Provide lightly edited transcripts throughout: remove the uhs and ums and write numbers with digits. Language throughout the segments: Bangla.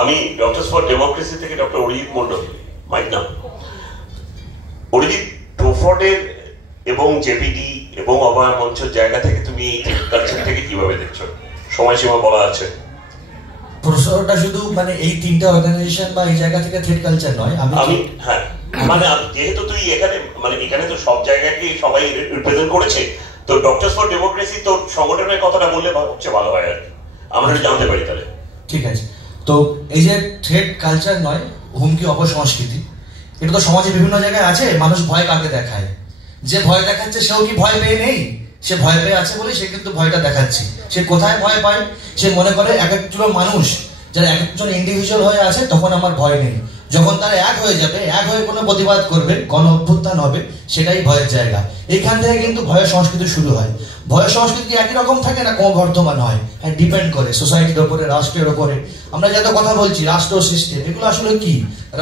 আমি ডক্টরস ফর ডেমোক্রেসি থেকে ডক্টর অরিজিৎ মন্ডল, মাইক নাম। অরিজিৎ, প্রোফটের এবং জেপিডি এবং অভয় মঞ্চের জায়গা থেকে তুমি কালচারটাকে কিভাবে দেখছো? সময়সীমা বলা আছে। প্রশ্নটা শুধু মানে এই তিনটা অর্গানাইজেশন বা এই জায়গা থেকে থ্রেড কালচার নয়। আমি হ্যাঁ, মানে যেহেতু তুই এখানে মানে এখানে তো সব জায়গাকে সবাই রিপ্রেজেন্ট করেছে, তো ডক্টরস ফর ডেমোক্রেসি তো সংগঠনের কথাটা বললে হচ্ছে ভালো হয় আর আমরা জানতে পারি তাহলে। ঠিক আছে, তো এই যে থ্রেড কালচার নয়, হুমকি অপসংস্কৃতি, এটা তো সমাজে বিভিন্ন জায়গায় আছে। মানুষ ভয় কাকে দেখায়? যে ভয় দেখাচ্ছে সেও কি ভয় পেয়ে নেই? সে ভয় পেয়ে আছে বলে সে কিন্তু ভয়টা দেখাচ্ছে। সে কোথায় ভয় পায়? সে মনে করে এক একজন মানুষ যারা এক একজন ইন্ডিভিজুয়াল হয়ে আছে তখন আমার ভয় নেই। যখন তারা এক হয়ে যাবে, এক হয়ে কোনো প্রতিবাদ করবে, গণ অভ্যুত্থান হবে, সেটাই ভয়ের জায়গা। এইখান থেকে কিন্তু ভয়ের সংস্কৃতি শুরু হয়। ভয়ের সংস্কৃতি একই রকম থাকে না, ক্রমবর্ধমান হয়, হ্যাঁ, ডিপেন্ড করে সোসাইটির ওপরে, রাষ্ট্রের ওপরে। আমরা যত কথা বলছি রাষ্ট্র সিস্টেম, এগুলো আসলে কি?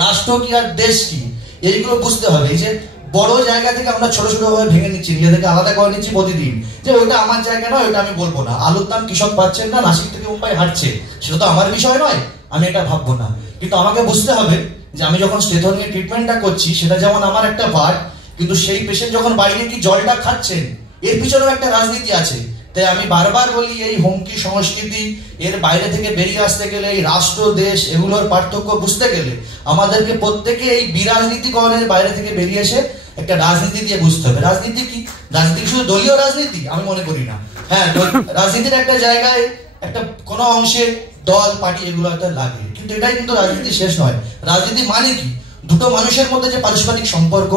রাষ্ট্র কি আর দেশ কি, এইগুলো বুঝতে হবে। এই যে বড় জায়গা থেকে আমরা ছোট ছোট ভাবে ভেঙে নিচ্ছি, নিজেদেরকে আলাদা করে নিচ্ছি প্রতিদিন, যে ওইটা আমার জায়গা নয়, ওইটা আমি বলবো না। আলুর দাম কৃষক পাচ্ছেন না, নাসিক থেকে মুম্বাই হাঁটছে, সেটা তো আমার বিষয় নয়, আমি এটা ভাববো না। কিন্তু আমাকে বুঝতে হবে যে আমি যখন স্টেথন নিয়ে ট্রিটমেন্টটা করছি সেটা যেমন আমার একটা পার্ট, কিন্তু সেই পেশেন্ট যখন বাইরে কি জলটা খাচ্ছেন এর পিছনেও একটা রাজনীতি আছে। তাই আমি বারবার বলি, এই হুমকি সংস্কৃতি এর বাইরে থেকে বেরিয়ে আসতে গেলে, এই রাষ্ট্র দেশ এগুলোর পার্থক্য বুঝতে গেলে আমাদেরকে প্রত্যেকে এই বিরাজনীতিকরণের বাইরে থেকে বেরিয়ে এসে একটা রাজনীতি দিয়ে বুঝতে হবে। রাজনীতি কি? রাজনীতি শুধু দলীয় রাজনীতি আমি মনে করি না। হ্যাঁ, রাজনীতির একটা জায়গায় একটা কোনো অংশে দল পার্টি এগুলো হয়তো লাগে, কিন্তু এটাই কিন্তু রাজনীতি শেষ নয়। রাজনীতি মানে কি? দুটো মানুষের মধ্যে যে পারস্পরিক সম্পর্ক,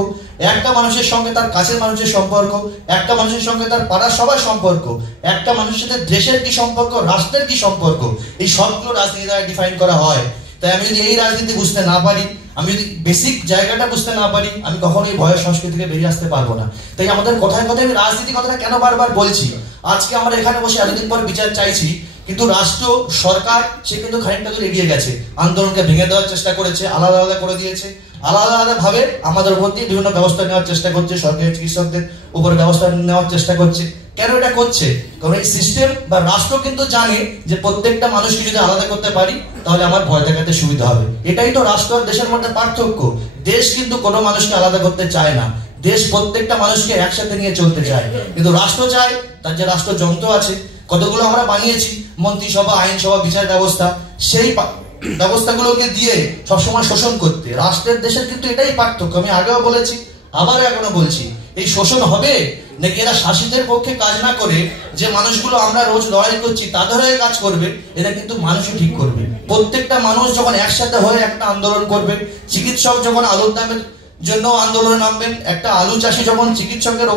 একটা মানুষের সঙ্গে তার কাছের মানুষের সম্পর্ক, একটা মানুষের সঙ্গে তার পাড়ার সবার সম্পর্ক, একটা মানুষের সাথে দেশের কি সম্পর্ক, রাষ্ট্রের কি সম্পর্ক, এই সবগুলো রাজনীতি দ্বারা ডিফাইন করা হয়। তাই আমি যদি এই রাজনীতি বুঝতে না পারি, আমি যদি বেসিক জায়গাটা বুঝতে না পারি, আমি কখনোই ভয়ের সংস্কৃতি থেকে বেরিয়ে আসতে পারবো না। তাই আমাদের কথায় কথায় আমি রাজনীতি কথাটা কেন বারবার বলছি? আজকে আমরা এখানে বসে এতদিন পর বিচার চাইছি, কিন্তু রাষ্ট্র সরকার সে কিন্তু খানিকটা দূর এগিয়ে গেছে, আন্দোলনকে ভেঙে দেওয়ার চেষ্টা করেছে, আলাদা আলাদা করে দিয়েছে, আলাদা আলাদা ভাবে আমাদের উপর দিয়ে বিভিন্ন ব্যবস্থা নেওয়ার চেষ্টা করছে, সরকারি চিকিৎসকদের উপর ব্যবস্থা নেওয়ার চেষ্টা করছে। কেন এটা করছে? কারণ এই সিস্টেম বা রাষ্ট্র কিন্তু জানে যে প্রত্যেকটা মানুষকে যদি আলাদা করতে পারি তাহলে আমার ভয় দেখাতে সুবিধা হবে। এটাই তো রাষ্ট্র আর দেশের মধ্যে পার্থক্য। দেশ কিন্তু কোনো মানুষকে আলাদা করতে চায় না, দেশ প্রত্যেকটা মানুষকে একসাথে নিয়ে চলতে চায়। কিন্তু রাষ্ট্র চায় তার যে রাষ্ট্রযন্ত্র আছে, কতগুলো আমরা বানিয়েছি, মন্ত্রিসভা, আইনসভা, বিচার ব্যবস্থা, সেই ব্যবস্থাগুলোকে দিয়ে সবসময় শোষণ করতে। রাষ্ট্রের দেশের কিন্তু এটাই পার্থক্য। আমি আগেও বলেছি, আবার এখনো বলছি, এই শোষণ হবে নাকি এরা শাসিতের পক্ষে কাজ না করে যে মানুষগুলো আমরা রোজ লড়াই করছি তাদের হয়ে কাজ করবে, এটা কিন্তু মানুষই ঠিক করবে। প্রত্যেকটা মানুষ যখন একসাথে হয়ে একটা আন্দোলন করবে, চিকিৎসক যখন আলুর দামের জন্য আন্দোলনে নামবেন, একটা আলু চাষি যখন চিকিৎসকের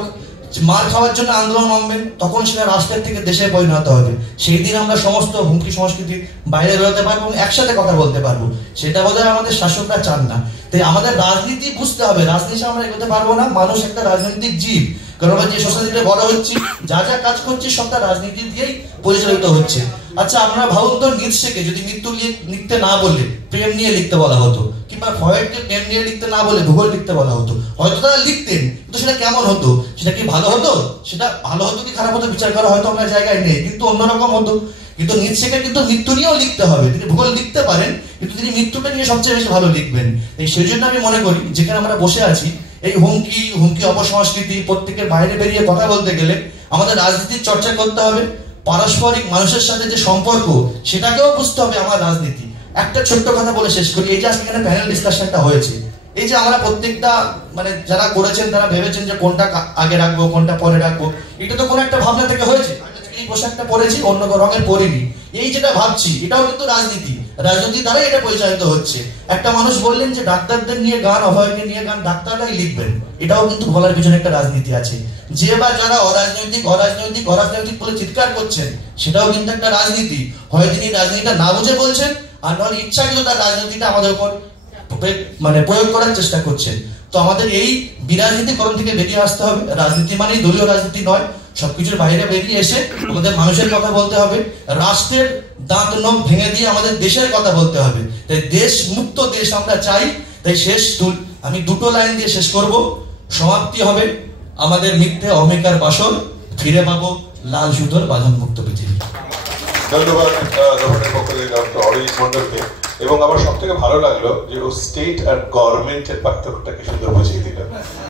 মার খাওয়ার জন্য আন্দোলন নামবেন, তখন সেটা রাষ্ট্রের থেকে দেশে পরিণত হবে। সেই দিন আমরা সমস্ত হুমকি সংস্কৃতির বাইরে বেরোতে পারবো এবং একসাথে কথা বলতে পারবো। সেটা বোধহয় আমাদের শাসকরা চান না। তাই আমাদের রাজনীতি বুঝতে হবে, রাজনীতি আমরা এগোতে পারবো না। মানুষ একটা রাজনৈতিক জীব, কারণ আমরা যে সোসাইটিতে বড় হচ্ছি, যা যা কাজ করছি সবটা রাজনীতি দিয়েই পরিচালিত হচ্ছে। আচ্ছা, আমরা ভাবুন তো, নিৎসেকে যদি মৃত্যু নিয়ে লিখতে না বলে প্রেম নিয়ে লিখতে বলা হতো, কিংবা ফ্রয়েডকে প্রেম নিয়ে লিখতে না বলে ভূগোল লিখতে বলা হতো, হয়তো তারা লিখতেন, কিন্তু সেটা কেমন হতো? সেটা কি ভালো হতো? সেটা ভালো হতো কি খারাপ হতো বিচার করা হয়তো আমরা জায়গায় নেই, কিন্তু অন্যরকম হতো। কিন্তু নিৎসেকে কিন্তু মৃত্যু নিয়েও লিখতে হবে। তিনি ভূগোল লিখতে পারেন, কিন্তু তিনি মৃত্যুটা নিয়ে সবচেয়ে বেশি ভালো লিখবেন। সেই জন্য আমি মনে করি, যেখানে আমরা বসে আছি, এই হুমকি অপসংস্কৃতি প্রত্যেকের বাইরে বেরিয়ে কথা বলতে গেলে আমাদের রাজনীতির চর্চা করতে হবে। পারস্পরিক মানুষের সাথে যে সম্পর্ক, সেটাকেও বুঝতে হবে আমার রাজনীতি। একটা ছোট্ট কথা বলে শেষ করি। এই যে আজকে এখানে প্যানেল ডিসকাশনটা হয়েছে, এই যে আমরা প্রত্যেকটা মানে যারা করেছেন তারা ভেবেছেন যে কোনটা আগে রাখবো, কোনটা পরে রাখবো, এটা তো কোনো একটা ভাবনা থেকে হয়েছে। এই পোশাকটা পরেছি, অন্য রঙের পরিনি, এই যেটা ভাবছি এটাও কিন্তু রাজনীতি। রাজনীতি দ্বারাই এটা পরিচালিত হচ্ছে। একটা মানুষ বললেন যে ডাক্তারদের নিয়ে গান, অভয়কে নিয়ে গান ডাক্তাররাই লিখবেন, এটাও কিন্তু বলার পিছনে একটা রাজনীতি আছে। যে বা যারা অরাজনৈতিক অরাজনৈতিক অরাজনৈতিক বলে চিৎকার করছেন, সেটাও কিন্তু একটা রাজনীতি। হয় তিনি রাজনীতিটা না বুঝে বলছেন, আর নয় ইচ্ছাকৃত তার রাজনীতিটা আমাদের উপর মানে প্রয়োগ করার চেষ্টা করছেন। তো আমাদের এই বিরাজনীতিকরণ থেকে বেরিয়ে আসতে হবে। রাজনীতি মানে দলীয় রাজনীতি নয়, সবকিছুর বাইরে বেরিয়ে এসে আমাদের মানুষের কথা বলতে হবে, রাষ্ট্রের দাঁত নখ ভেঙে দিয়ে আমাদের দেশের কথা বলতে হবে। তাই দেশ মুক্ত দেশ আমরা চাই। তাই আমি দুটো লাইন দিয়ে শেষ করব। সমাপ্তি হবে আমাদের মিথ্যে অহমিকার বাসন, ফিরে পাবো লাল সুতোর বাঁধন মুক্ত পৃথিবী। ধন্যবাদ ডক্টর অরিজিৎ মন্ডলকে। এবং আমার সব থেকে ভালো লাগলো যে ও স্টেট আর গভর্নমেন্টের পার্থক্যটাকে সুন্দর বুঝিয়ে দিল।